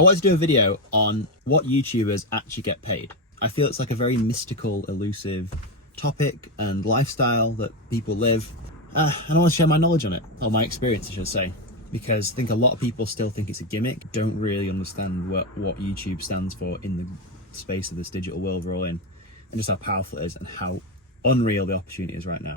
I wanted to do a video on what YouTubers actually get paid. I feel it's like a very mystical, elusive topic and lifestyle that people live. And I want to share my knowledge on it, or my experience I should say, because I think a lot of people still think it's a gimmick, don't really understand what YouTube stands for in the space of this digital world we're all in, and just how powerful it is and how unreal the opportunity is right now.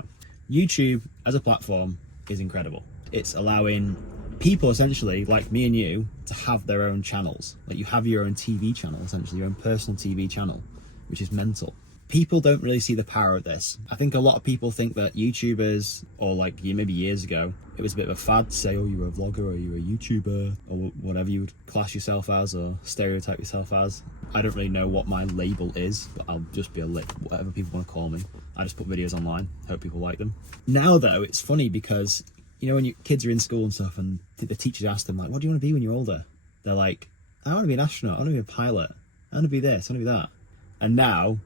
YouTube as a platform is incredible. It's allowing people essentially like me and you to have their own channels. Like you have your own TV channel, essentially your own personal TV channel, which is mental. People don't really see the power of this. I think a lot of people think that YouTubers, or like maybe years ago, it was a bit of a fad to say, oh, you're a vlogger or you're a YouTuber or whatever you would class yourself as or stereotype yourself as. I don't really know what my label is, but I'll just be whatever people want to call me. I just put videos online, hope people like them. Now though, it's funny because you know, when your kids are in school and stuff and the teachers ask them like, what do you want to be when you're older? They're like, I want to be an astronaut, I want to be a pilot, I want to be this, I want to be that. And now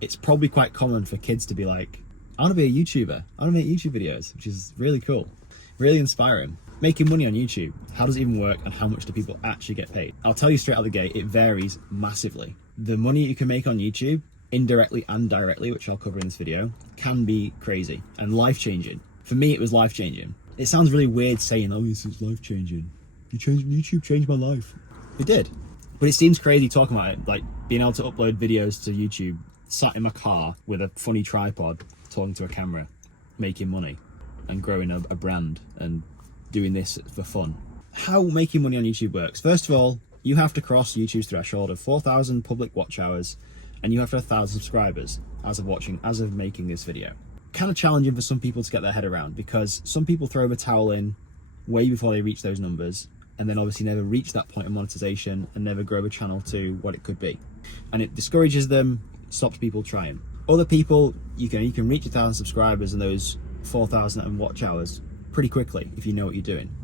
it's probably quite common for kids to be like, I want to be a YouTuber, I want to make YouTube videos, which is really cool, really inspiring. Making money on YouTube, how does it even work and how much do people actually get paid? I'll tell you straight out of the gate, it varies massively. The money you can make on YouTube, indirectly and directly, which I'll cover in this video, can be crazy and life-changing. For me, it was life-changing. It sounds really weird saying, oh, this is life-changing. YouTube changed my life. It did. But it seems crazy talking about it, like being able to upload videos to YouTube, sat in my car with a funny tripod, talking to a camera, making money, and growing a brand, and doing this for fun. How making money on YouTube works. First of all, you have to cross YouTube's threshold of 4,000 public watch hours, and you have to have 1,000 subscribers as of making this video. Kind of challenging for some people to get their head around, because some people throw the towel in way before they reach those numbers, and then obviously never reach that point of monetization and never grow a channel to what it could be. And it discourages them, stops people trying. Other people, you can reach 1,000 subscribers and those 4,000 watch hours pretty quickly if you know what you're doing.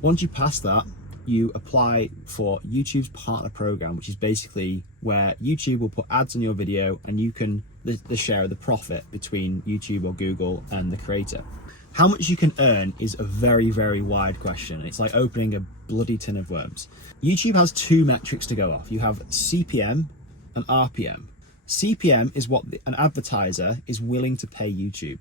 Once you pass that, you apply for YouTube's partner program, which is basically where YouTube will put ads on your video and you can the share of the profit between YouTube or Google and the creator. How much you can earn is a very, very wide question. It's like opening a bloody tin of worms. YouTube has two metrics to go off. You have CPM and RPM. CPM is what an advertiser is willing to pay YouTube,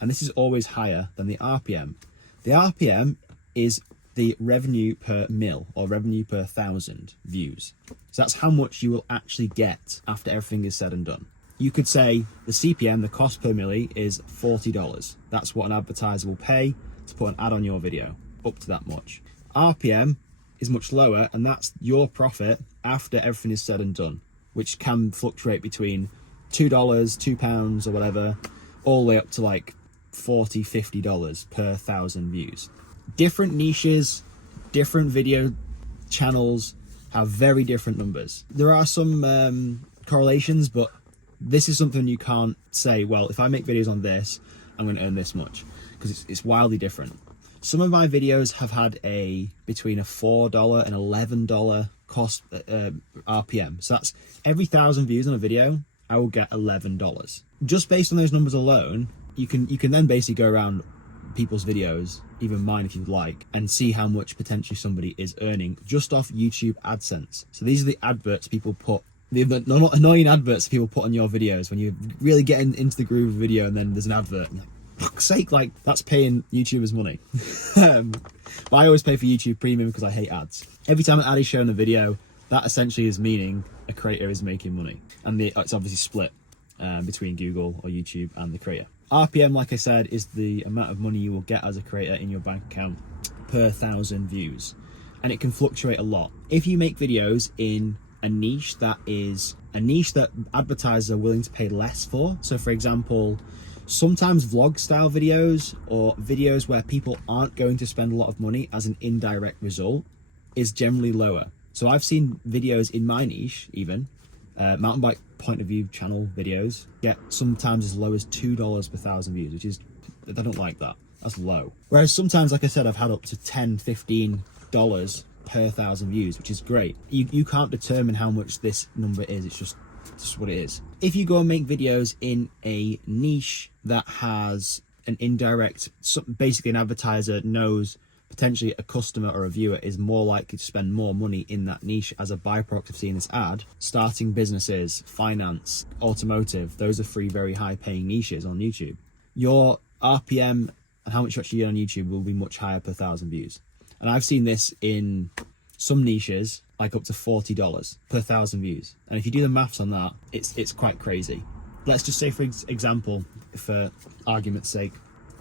and this is always higher than the RPM. The RPM is the revenue per mil, or revenue per 1,000 views. So that's how much you will actually get after everything is said and done. You could say the CPM, the cost per milli, is $40. That's what an advertiser will pay to put an ad on your video, up to that much. RPM is much lower, and that's your profit after everything is said and done, which can fluctuate between $2, £2 or whatever, all the way up to like $40, $50 per 1,000 views. Different niches, different video channels have very different numbers. There are some correlations, but this is something you can't say, well, if I make videos on this, I'm going to earn this much, because it's wildly different. Some of my videos have had between a $4 and $11 cost RPM. So that's every 1,000 views on a video, I will get $11. Just based on those numbers alone, you can then basically go around people's videos, even mine if you'd like, and see how much potentially somebody is earning just off YouTube AdSense. So these are the adverts people put, the annoying adverts people put on your videos when you really get into the groove of a video and then there's an advert. And you're like, fuck's sake, like that's paying YouTubers money. But I always pay for YouTube Premium because I hate ads. Every time an ad is shown in a video, that essentially is meaning a creator is making money. And it's obviously split between Google or YouTube and the creator. RPM, like I said, is the amount of money you will get as a creator in your bank account per 1,000 views. And it can fluctuate a lot. If you make videos in a niche that advertisers are willing to pay less for, so for example, sometimes vlog style videos or videos where people aren't going to spend a lot of money as an indirect result is generally lower. So I've seen videos in my niche, even mountain bike point of view channel videos, get sometimes as low as $2 per 1,000 views, which is, I don't like that. That's low. Whereas sometimes, like I said, I've had up to $10, $15 per 1,000 views, which is great. You can't determine how much this number is. It's just what it is. If you go and make videos in a niche that has an indirect, basically an advertiser knows potentially a customer or a viewer is more likely to spend more money in that niche as a byproduct of seeing this ad. Starting businesses, finance, automotive, those are three very high paying niches on YouTube. Your RPM and how much you actually get on YouTube will be much higher per 1,000 views. And I've seen this in some niches, like up to $40 per 1,000 views. And if you do the maths on that, it's quite crazy. Let's just say, for example, for argument's sake,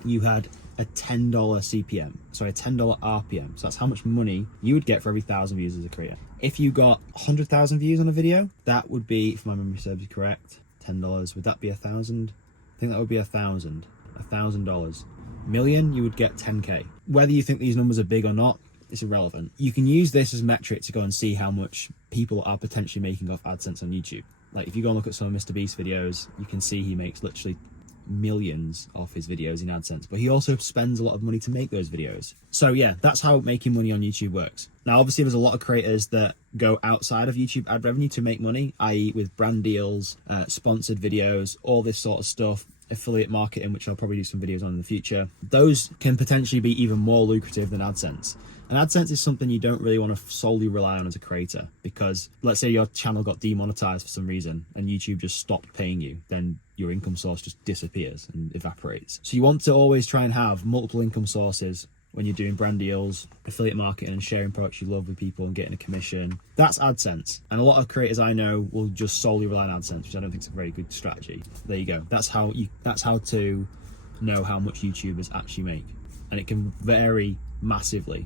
you had a $10 CPM, sorry, a $10 RPM. So that's how much money you would get for every 1,000 views as a creator. If you got 100,000 views on a video, that would be, if my memory serves me correct, $10, would that be 1,000? I think that would be $1,000. Million, you would get 10K. Whether you think these numbers are big or not, it's irrelevant. You can use this as metric to go and see how much people are potentially making off AdSense on YouTube. Like if you go and look at some of Mr. Beast's videos, you can see he makes literally millions off his videos in AdSense, but he also spends a lot of money to make those videos. So yeah, that's how making money on YouTube works. Now obviously there's a lot of creators that go outside of YouTube ad revenue to make money, i.e. with brand deals, sponsored videos, all this sort of stuff, affiliate marketing, which I'll probably do some videos on in the future. Those can potentially be even more lucrative than AdSense. And AdSense is something you don't really want to solely rely on as a creator, because let's say your channel got demonetized for some reason and YouTube just stopped paying you, then your income source just disappears and evaporates. So you want to always try and have multiple income sources when you're doing brand deals, affiliate marketing, and sharing products you love with people and getting a commission. That's AdSense. And a lot of creators I know will just solely rely on AdSense, which I don't think is a very good strategy. There you go. That's how to know how much YouTubers actually make. And it can vary massively.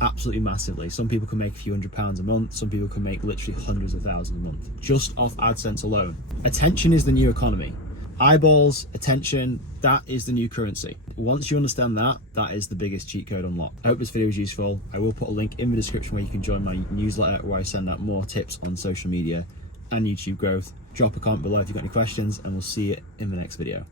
Absolutely massively. Some people can make a few £100s a month. Some people can make literally hundreds of thousands a month just off AdSense alone. Attention is the new economy. Eyeballs, attention, that is the new currency. Once you understand that, that is the biggest cheat code unlocked. I hope this video was useful. I will put a link in the description where you can join my newsletter where I send out more tips on social media and YouTube growth. Drop a comment below if you've got any questions, and we'll see you in the next video.